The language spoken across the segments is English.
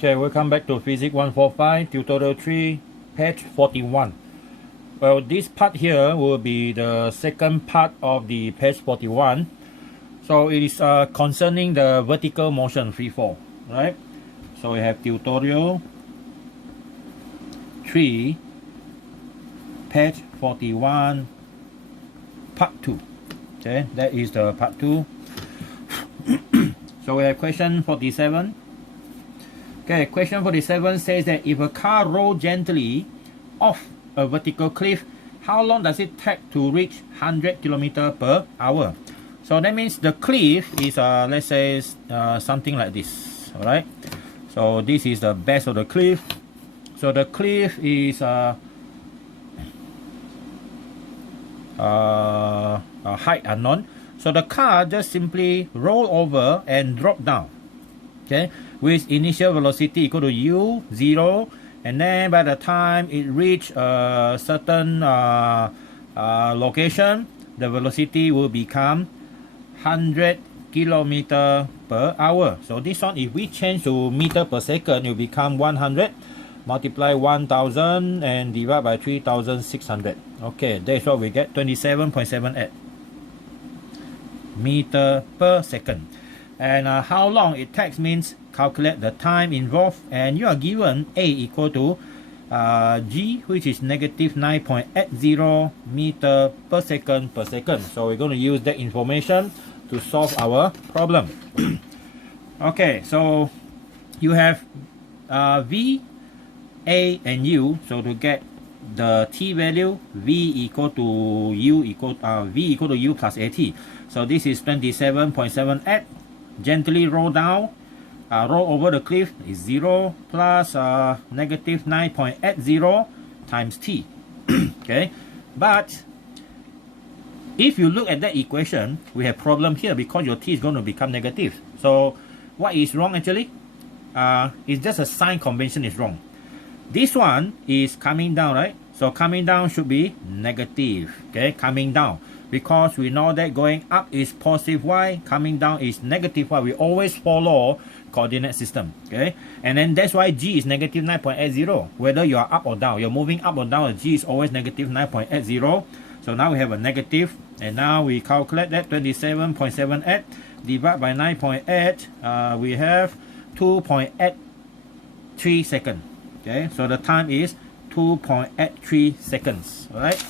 Okay, welcome back to Physics 145, Tutorial 3, page 41. Well, this part here will be the second part of the page 41. So it is concerning the vertical motion free fall, right? So we have Tutorial 3, page 41, part 2. Okay, that is the part 2. So we have question 47. Okay, question 47 says that if a car rolls gently off a vertical cliff, how long does it take to reach 100 km/h? So that means the cliff is, let's say, something like this, alright? So this is the base of the cliff. So the cliff is height unknown. So the car just simply roll over and drop down, okay, with initial velocity equal to u0, and then by the time it reach a certain location, the velocity will become 100 km/h. So this one, if we change to meter per second, it will become 100 multiply 1000 and divide by 3600. Okay, that's what we get, 27.78 meter per second. And how long it takes means calculate the time involved, and you are given A equal to G, which is negative 9.80 meter per second per second. So we're going to use that information to solve our problem. Okay, so you have V, A, and U. So to get the T value, V equal to U plus AT. So this is 27.78. Gently roll down, roll over the cliff is 0 plus negative 9.80 times T. Okay, but if you look at that equation, we have problem here because your T is going to become negative. So what is wrong actually? It's just a sign convention is wrong. This one is coming down, right? So coming down should be negative, okay, coming down. Because we know that going up is positive y, coming down is negative y. We always follow coordinate system, okay? And then that's why G is negative 9.80. Whether you are up or down, you're moving up or down, G is always negative 9.80. So now we have a negative, and now we calculate that 27.78 divided by 9.8. We have 2.83 seconds. Okay, so the time is 2.83 seconds. All right.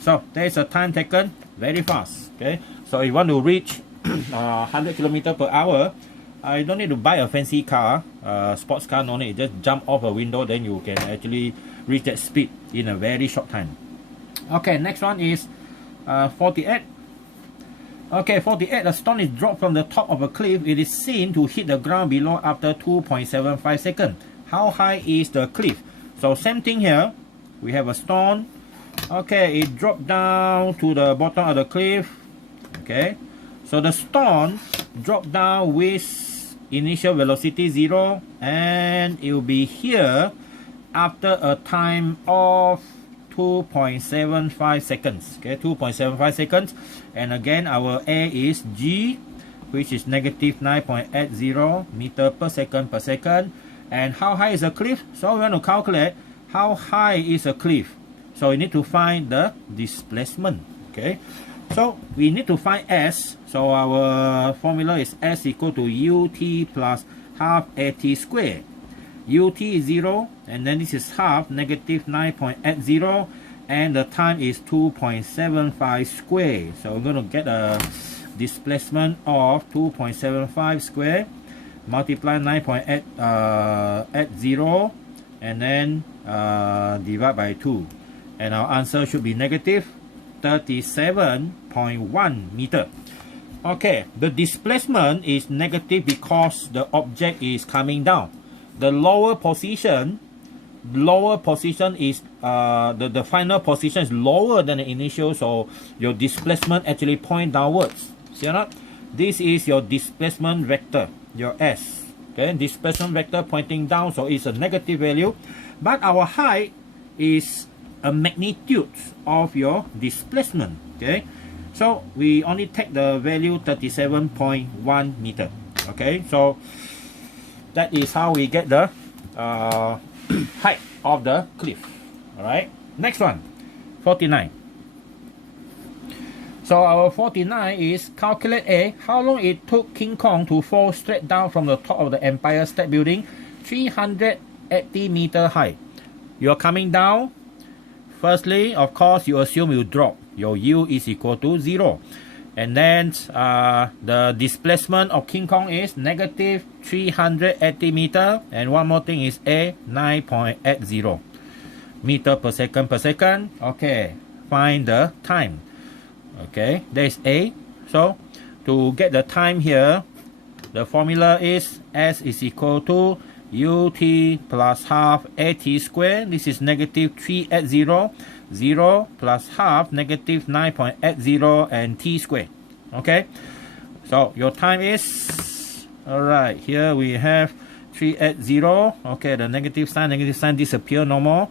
So there is a time taken very fast. Okay, so if you want to reach 100 km/h, I don't need to buy a fancy car, sports car, no need. Just jump off a window, then you can actually reach that speed in a very short time. Okay, next one is 48. Okay, 48. A stone is dropped from the top of a cliff. It is seen to hit the ground below after 2.75 seconds. How high is the cliff? So same thing here. We have a stone. Okay, it dropped down to the bottom of the cliff. Okay, so the stone dropped down with initial velocity 0, and it will be here after a time of 2.75 seconds. Okay, 2.75 seconds. And again, our A is G, which is negative 9.80 meter per second. And how high is the cliff? So we want to calculate how high is a cliff. So we need to find the displacement. Okay, so we need to find S. So our formula is S equal to UT plus half AT squared. UT is 0, and then this is half negative 9.80, and the time is 2.75 squared. So we're going to get a displacement of 2.75 squared multiply 9.80 and then divide by 2. And our answer should be negative 37.1 meter. Okay, the displacement is negative because the object is coming down. The lower position is the final position is lower than the initial, so your displacement actually point downwards. See or not? This is your displacement vector, your S. Okay, displacement vector pointing down, so it's a negative value. But our height is a magnitude of your displacement. Okay, so we only take the value 37.1 meter. Okay, so that is how we get the height of the cliff. Alright, next one, 49. So our 49 is calculate A, how long it took King Kong to fall straight down from the top of the Empire State Building, 380 meter high. You're coming down. Firstly, of course, you assume you drop. Your U is equal to 0. And then the displacement of King Kong is negative 380 meter. And one more thing is A, 9.80 meter per second. Okay, find the time. Okay, there's A. So to get the time here, the formula is S is equal to UT plus half AT squared. This is negative 380. 0 plus half negative 9.80 and T squared. Okay, so your time is, alright, here we have 380. Okay, the negative sign disappear no more.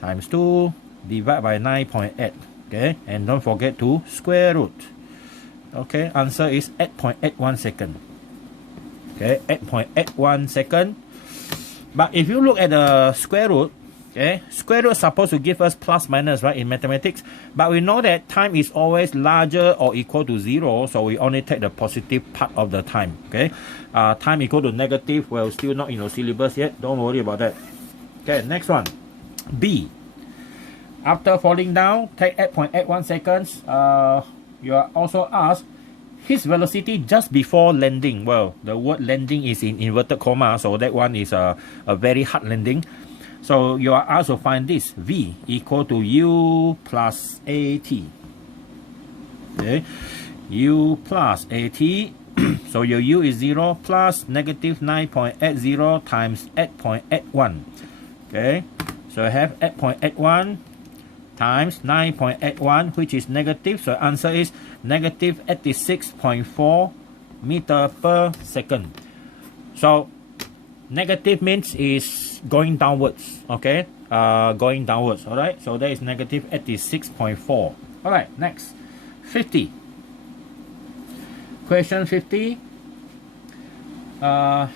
Times 2 divide by 9.8. Okay, and don't forget to square root. Okay, answer is 8.81 second. Okay, 8.81 second. But if you look at the square root, okay, square root is supposed to give us plus minus, right, in mathematics. But we know that time is always larger or equal to 0, so we only take the positive part of the time. Okay, time equal to negative, well, still not in your syllabus yet. Don't worry about that. Okay, next one, B. After falling down, take 8.81 seconds. You are also asked his velocity just before landing. Well, the word landing is in inverted comma, so that one is a very hard landing. So you are asked to find this V equal to U plus AT. Okay, U plus AT. So your U is 0 plus negative 9.80 times 8.81. Okay, so I have 8.81 times 9.81, which is negative. So answer is negative 86.4 meter per second. So negative means is going downwards. Okay, going downwards. All right, so that is negative 86.4. All right, next, 50. Question 50. A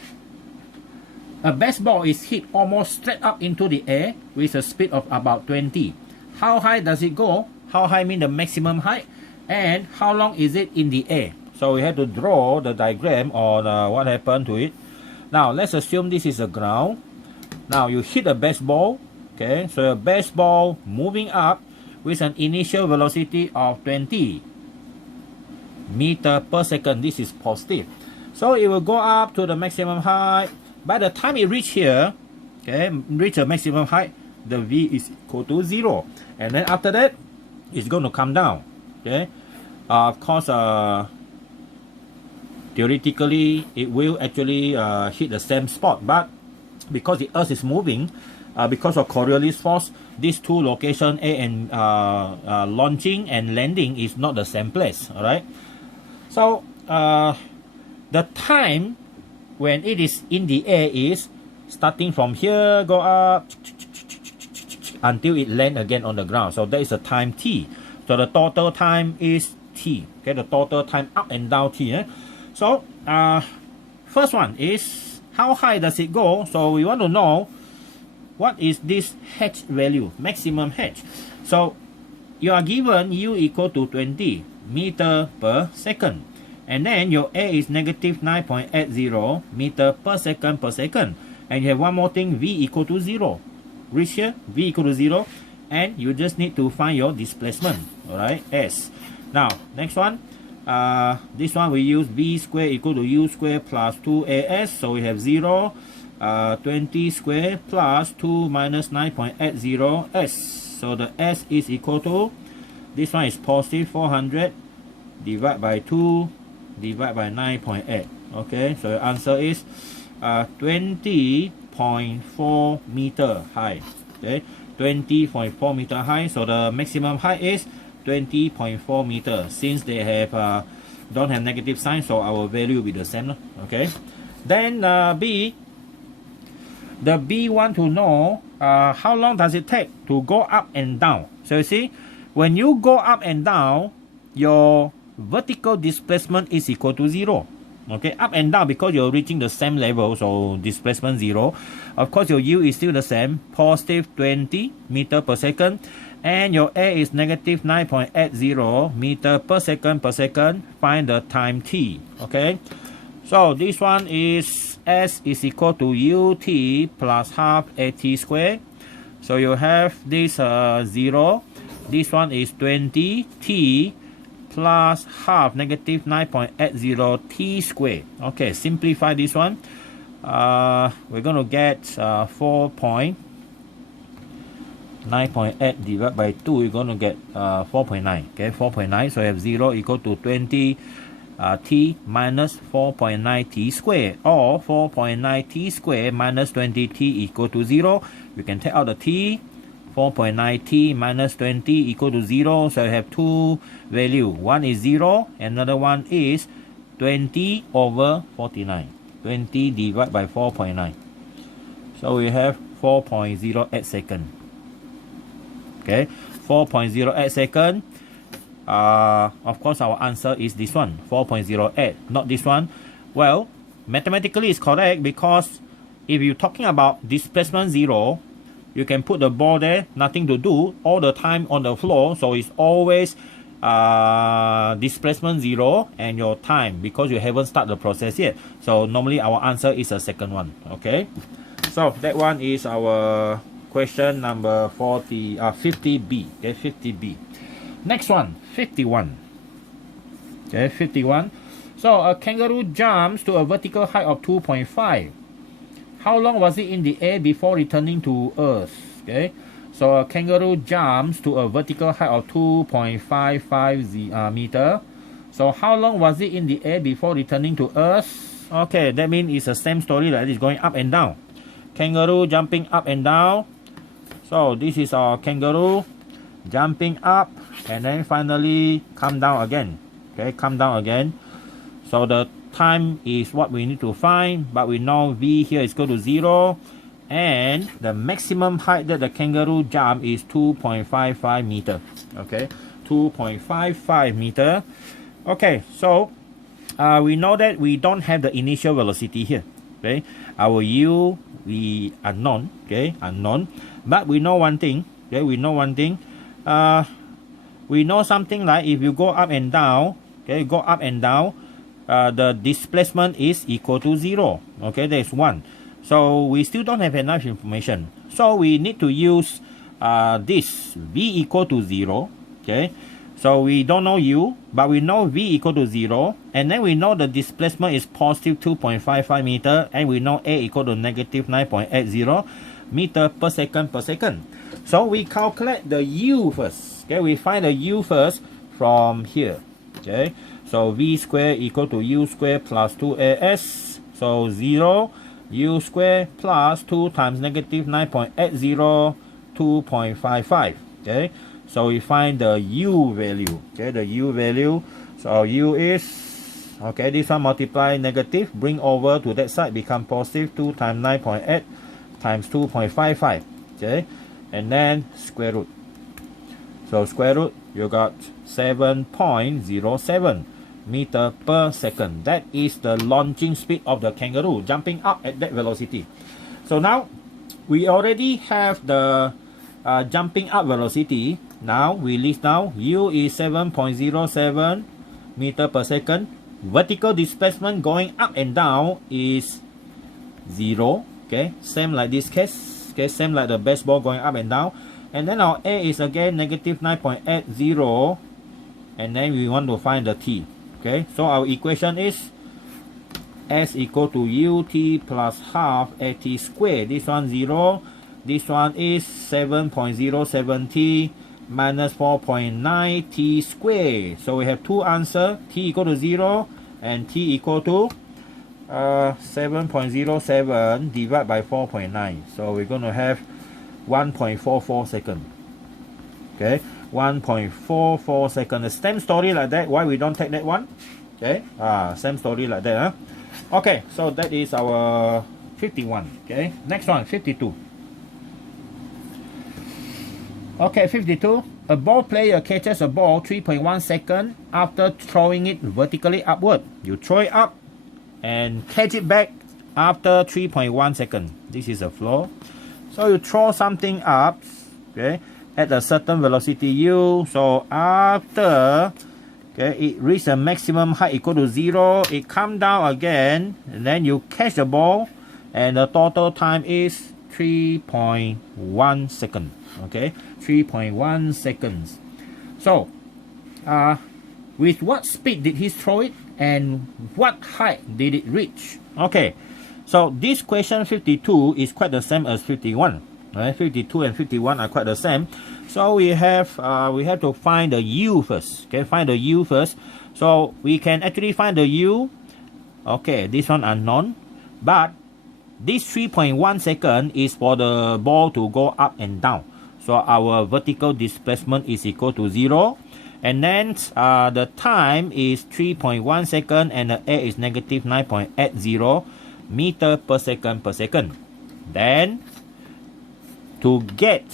baseball is hit almost straight up into the air with a speed of about 20. How high does it go? How high means the maximum height, and how long is it in the air? So we have to draw the diagram on what happened to it. Now let's assume this is a ground. Now you hit a baseball. Okay, so a baseball moving up with an initial velocity of 20 meter per second. This is positive. So it will go up to the maximum height. By the time it reach here, okay, reach a maximum height, the V is equal to 0. And then after that, it's going to come down. Okay, of course, theoretically, it will actually hit the same spot. But because the Earth is moving, because of Coriolis force, these two locations, A and launching and landing, is not the same place. All right. So the time when it is in the air is starting from here, go up until it land again on the ground. So that is the time T. So the total time is T. Okay, the total time up and down T. So first one is how high does it go? So we want to know what is this H value, maximum H. So you are given U equal to 20 meter per second. And then your A is negative 9.80 meter per second. And you have one more thing, V equal to 0. Reach here, V equal to 0. And you just need to find your displacement. Alright, S. Now, next one. This one we use V square equal to U square plus 2AS. So we have 0. 20 square plus 2 minus 9.80 S. So the S is equal to, this one is positive 400 divided by 2 divided by 9.8. Okay, so the answer is 20.4 meter high. Okay, 20.4 meter high. So the maximum height is 20.4 meter. Since they have don't have negative sign, so our value will be the same. Okay, then B. The B want to know how long does it take to go up and down. So you see, when you go up and down, your vertical displacement is equal to 0. Okay, up and down because you're reaching the same level, so displacement 0. Of course, your u is still the same, positive 20 meter per second, and your a is negative 9.80 meter per second. Find the time t. Okay, so this one is s is equal to ut plus half at squared. So you have this 0. This one is 20t plus half negative 9.80 t squared. Okay, simplify this one. We're going to get 4.9.8 divided by 2. We're going to get 4.9. Okay, 4.9. So we have 0 equal to 20 t minus 4.9 t squared, or 4.9 t squared minus 20 t equal to 0. You can take out the t. 4.9 t minus 20 equal to 0. So you have two value. One is 0, another one is 20 over 49. 20 divided by 4.9. So we have 4.08 second. Okay, 4.08 second. Of course, our answer is this one, 4.08, not this one. Well, mathematically it's correct, because if you're talking about displacement 0, you can put the ball there, nothing to do, all the time on the floor. So it's always displacement 0 and your time, because you haven't started the process yet. So normally our answer is the second one. Okay, so that one is our question number 50B. Okay, 50B. Next one, 51. Okay, 51. So a kangaroo jumps to a vertical height of 2.5. How long was it in the air before returning to Earth? Okay, so a kangaroo jumps to a vertical height of 2.55 meter. So how long was it in the air before returning to Earth? Okay, that means it's the same story, like it's going up and down. Kangaroo jumping up and down. So this is our kangaroo jumping up and then finally come down again. Okay, come down again. So the time is what we need to find, but we know v here is equal to 0, and the maximum height that the kangaroo jump is 2.55 meter. Okay, 2.55 meter. Okay, so we know that we don't have the initial velocity here. Okay, our u we unknown. Okay, unknown, but we know one thing. Okay, we know one thing. We know something like if you go up and down. Okay, go up and down. The displacement is equal to 0. Okay, there's 1. So we still don't have enough information. So we need to use this v equal to 0. Okay, so we don't know u, but we know v equal to 0. And then we know the displacement is positive 2.55 meter. And we know a equal to negative 9.80 meter per second. So we calculate the u first. Okay, we find the u first from here. Okay, so v square equal to u square plus 2as. So 0 u square plus 2 times negative 9.80, 2.55. Okay, so we find the u value. Okay, the u value. So u is, okay, this one multiply negative, bring over to that side, become positive. 2 times 9.8 times 2.55. Okay, and then square root. So square root, you got 7.07 meter per second. That is the launching speed of the kangaroo jumping up at that velocity. So now we already have the jumping up velocity. Now we list down u is 7.07 meter per second. Vertical displacement going up and down is 0. Okay, same like this case. Okay, same like the baseball going up and down. And then our a is again negative 9.80, and then we want to find the t. Okay, so our equation is s equal to ut plus half at squared. This one 0. This one is 7.07t minus 4.9 t squared. So we have two answers, t equal to 0 and t equal to 7.07 divided by 4.9. So we're going to have 1.44 second. Okay, 1.44 second. The same story like that. Why we don't take that one? Okay, same story like that. Huh? Okay, so that is our 51. Okay, next one, 52. Okay, 52. A ball player catches a ball 3.1 seconds after throwing it vertically upward. You throw it up and catch it back after 3.1 seconds. This is a flow. So you throw something up, okay, at a certain velocity u. So after, okay, it reaches a maximum height equal to 0, it come down again, and then you catch the ball, and the total time is 3.1 seconds. Okay, 3.1 seconds. So with what speed did he throw it, and what height did it reach? Okay, so this question 52 is quite the same as 51. Right? 52 and 51 are quite the same. So we have to find the u first. Okay, find the u first. So we can actually find the u. Okay, this one unknown, but this 3.1 second is for the ball to go up and down. So our vertical displacement is equal to 0. And then the time is 3.1 second, and the a is negative 9.80 meter per second. Then to get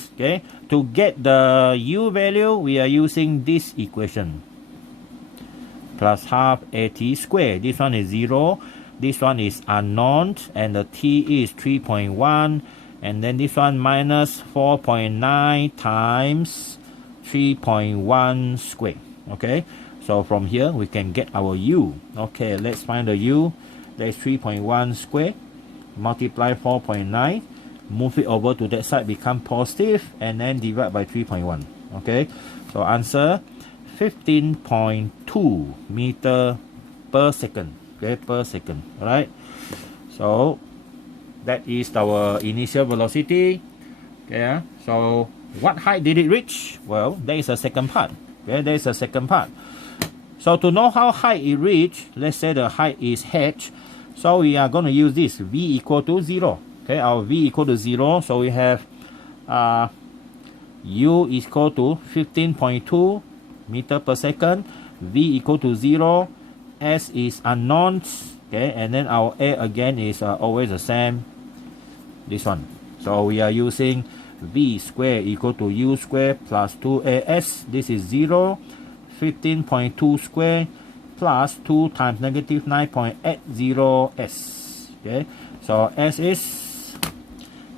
the u value, we are using this equation. Plus half at squared. This one is 0. This one is unknown, and the t is 3.1. And then this one minus 4.9 times 3.1 squared. Okay, so from here we can get our u. Okay, let's find the u. That's 3.1 squared. Multiply 4.9. Move it over to that side, become positive, and then divide by 3.1. Okay, so answer 15.2 meter per second. Okay, per second. All right. So that is our initial velocity. Okay, so what height did it reach? Well, there is a second part. Okay, there is a second part. So to know how high it reached, let's say the height is h. So we are going to use this v equal to 0. Okay, our v equal to 0. So we have u is equal to 15.2 meter per second. V equal to 0. S is unknown. Okay, and then our a again is always the same. This one. So we are using v square equal to u square plus 2as. This is 0. 15.2 square plus 2 times negative 9.80s. Okay, so s is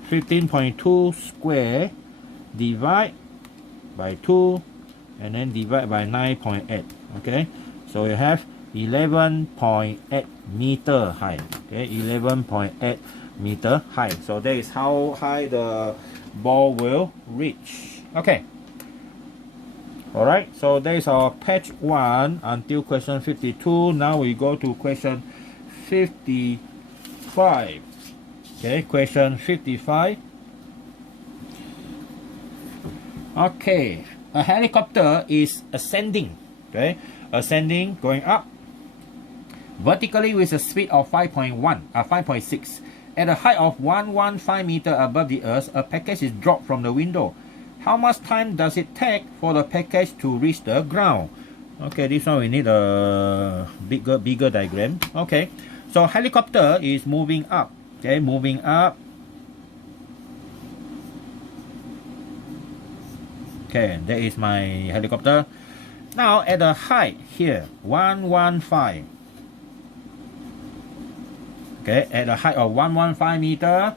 15.2 square divide by 2 and then divide by 9.8. Okay, so you have 11.8 meter high. Okay, 11.8 meter high. So that is how high the ball will reach. Okay. Alright, so that is our patch 1 until question 52. Now we go to question 55. Okay, question 55. Okay, a helicopter is ascending. Okay, ascending, going up vertically with a speed of 5.6. At a height of 115 meter above the earth, a package is dropped from the window. How much time does it take for the package to reach the ground? Okay, this one we need a bigger diagram. Okay, so helicopter is moving up. Okay, moving up. Okay, that is my helicopter. Now at the height here, 115. Okay, at a height of 115 meter,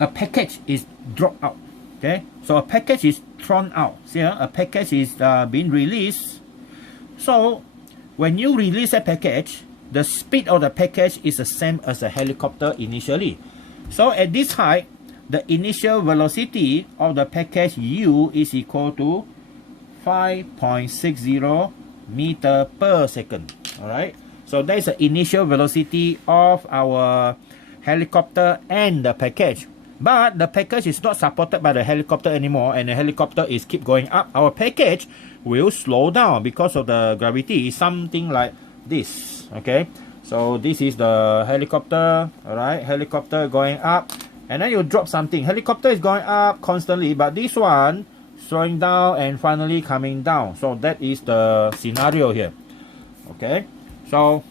a package is dropped out. Okay, so a package is thrown out. See, a package is being released. So when you release a package, the speed of the package is the same as a helicopter initially. So at this height, the initial velocity of the package u is equal to 5.60 meter per second. All right, so that is the initial velocity of our helicopter and the package. But the package is not supported by the helicopter anymore, and the helicopter is keep going up. Our package will slow down because of the gravity. Something like this. Okay, so this is the helicopter. All right, helicopter going up, and then you drop something. Helicopter is going up constantly, but this one slowing down and finally coming down. So that is the scenario here. Okay, so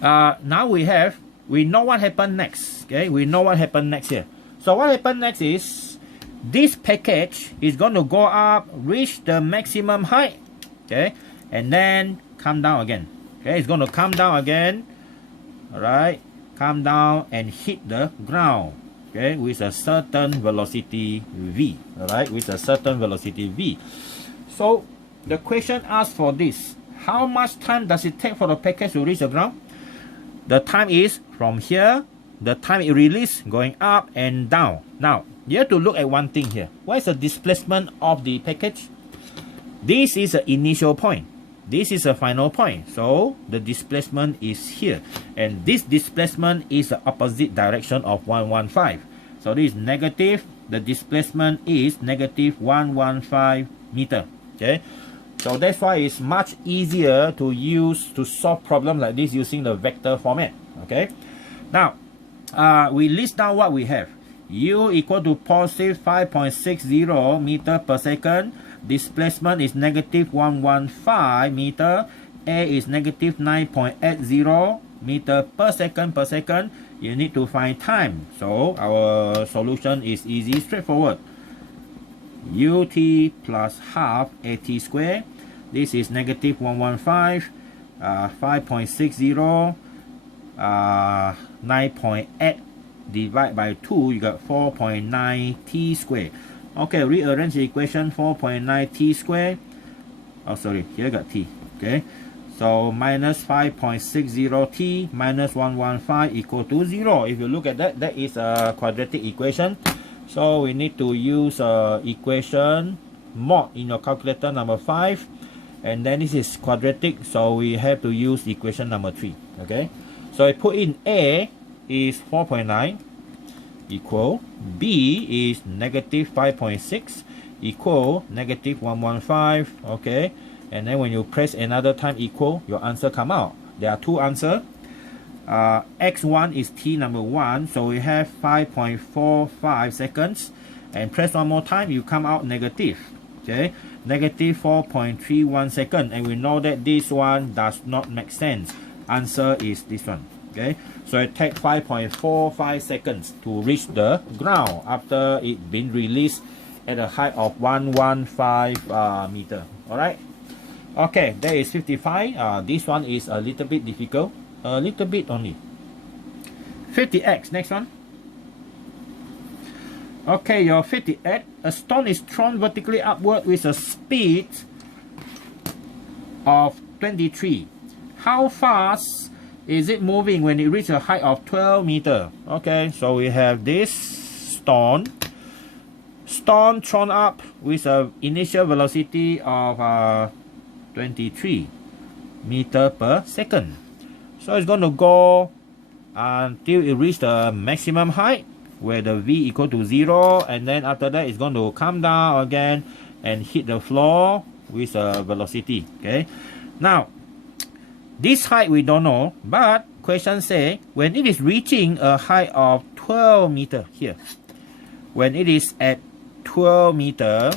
now we know what happened next. Okay, we know what happened next here. So what happened next is this package is going to go up, reach the maximum height. okay, and then come down again. Okay, it's going to come down again. All right, come down and hit the ground. Okay, with a certain velocity v. All right, with a certain velocity v. So the question asks for this: how much time does it take for the package to reach the ground? The time is from here, the time it release going up and down. Now you have to look at one thing here. What is the displacement of the package? This is the initial point. This is a final point. So the displacement is here. And this displacement is the opposite direction of 115. So this is negative. The displacement is negative 115 meter. Okay. So that's why it's much easier to solve problems like this using the vector format. Okay. Now, we list down what we have. U equal to positive 5.60 meter per second. Displacement is negative 115 meter. A is negative 9.80 meter per second. You need to find time. So our solution is easy, straightforward. Ut plus half at square. This is negative 115, 5.60, 9.8 divided by 2, you got 4.9 t square. Okay, rearrange the equation. 4.9 t square. Oh, sorry, here got t. Okay, so minus 5.60 t minus 115 equal to 0. If you look at that, that is a quadratic equation. So we need to use equation mod in your calculator number 5, and then this is quadratic, so we have to use equation number 3. Okay, so I put in A is 4.9 equal, B is negative 5.6 equal negative 115. Okay, and then when you press another time equal, your answer come out. There are two answers. X1 is t number 1, so we have 5.45 seconds, and press one more time, you come out negative. Okay, negative 4.31 seconds, and we know that this one does not make sense. Answer is this one. Okay, so it takes 5.45 seconds to reach the ground after it been released at a height of 115 meter. All right. Okay, that is 55. This one is a little bit difficult. A little bit only. 50x, next one. Okay, your 50x, a stone is thrown vertically upward with a speed of 23. How fast is it moving when it reaches a height of 12 meter? Okay, so we have this stone thrown up with an initial velocity of 23 meter per second. So it's going to go until it reaches the maximum height where the v equal to 0, and then after that it's going to come down again and hit the floor with a velocity. Okay, now this height we don't know, but question say when it is reaching a height of 12 meter here, when it is at 12 meter,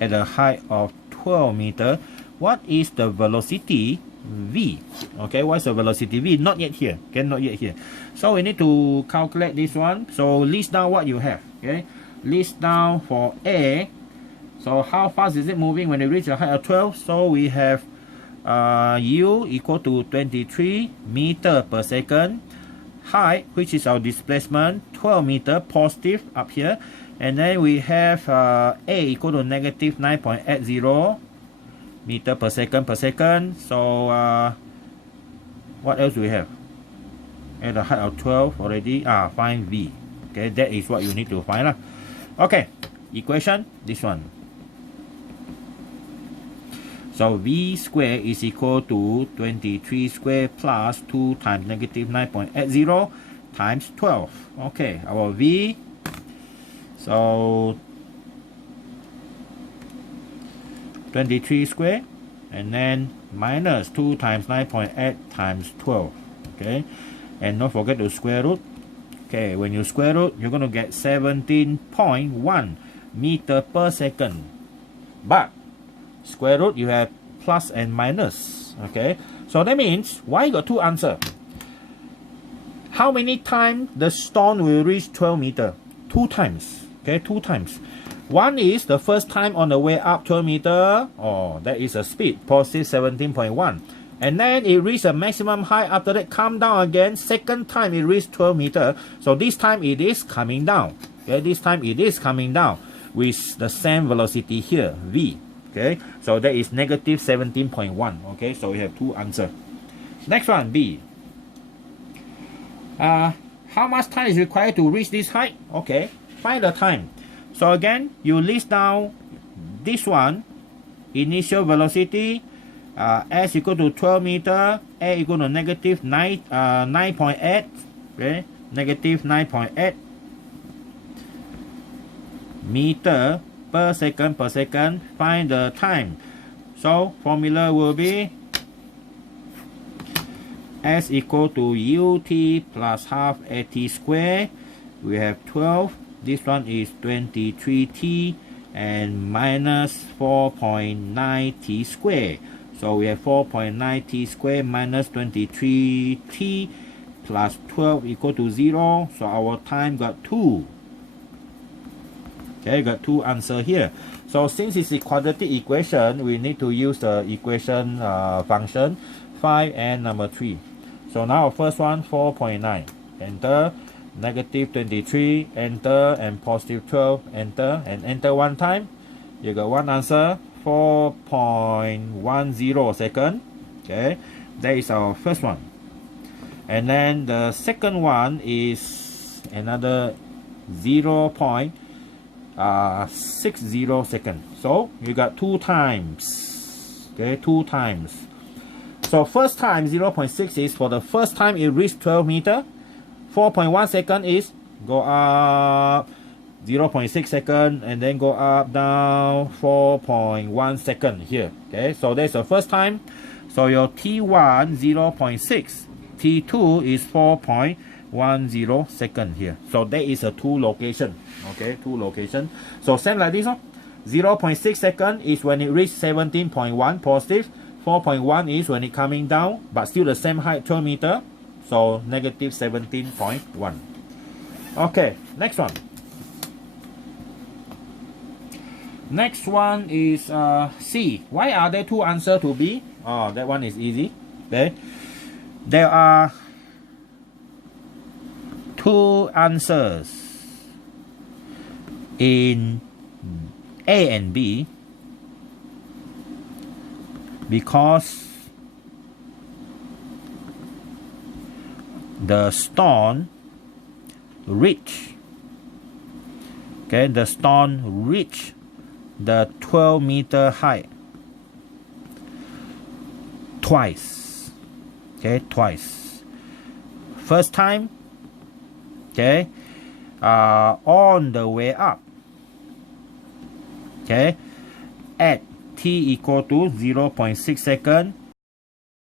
at a height of 12 meter, what is the velocity v? Okay, what's the velocity v? Not yet here. Okay, not yet here. So we need to calculate this one. So list down what you have. Okay, list down for A. So how fast is it moving when it reaches a height of 12? So we have u equal to 23 meter per second. Height, which is our displacement, 12 meter positive up here. And then we have A equal to negative 9.80 meter per second. So what else do we have? At the height of 12 already, find V. Okay, that is what you need to find. Okay, equation, this one. So V square is equal to 23 square plus 2 times negative 9.80 times 12. Okay, our V, so 23 square, and then minus 2 times 9.8 times 12. Okay, and don't forget to square root. Okay, when you square root, you're going to get 17.1 meter per second. But square root, you have plus and minus. Okay, so that means why you got two answers? How many times the stone will reach 12 meter? 2 times. Okay, 2 times. One is the first time on the way up 12 meter. Oh, that is a speed, positive 17.1. And then it reached a maximum height. After that, come down again. Second time it reached 12 meter. So this time it is coming down. Okay, this time it is coming down with the same velocity here, v. Okay, so that is negative 17.1. Okay, so we have two answers. Next one, B. How much time is required to reach this height? Okay, find the time. So again, you list down this one, initial velocity, s equal to 12 meter, a equal to negative 9.8, okay, negative 9.8 meter per second, find the time. So formula will be s equal to ut plus half at square. We have 12, this one is 23t, and minus 4.9t square. So we have 4.9t square minus 23t plus 12 equal to 0. So our time got 2. Okay, got two answers here. So since it's a quadratic equation, we need to use the equation function 5 and number 3. So now our first one, 4.9. Enter. Negative 23. Enter. And positive 12. Enter. And enter one time. You got one answer, 4.10 second. Okay, that is our first one. And then the second one is another 0.60 seconds. So you got two times. Okay, two times. So first time 0.6 is for the first time it reached 12 meter. 4.1 second is go up 0.6 second and then go up down 4.1 second here. Okay, so that's the first time. So your T1 0.6, T2 is 4.10 second here. So that is a two location. Okay, two location. So same like this. 0.6 second is when it reached 17.1 positive. 4.1 is when it coming down, but still the same height, 12 meter. So negative 17.1. Okay, next one. Next one is C. Why are there two answers to B? Oh, that one is easy. Okay, there are two answers in A and B because the stone reach, okay, the stone reach the 12 meter height twice. Okay, twice. First time, okay, on the way up, okay, at t equal to 0.6 second,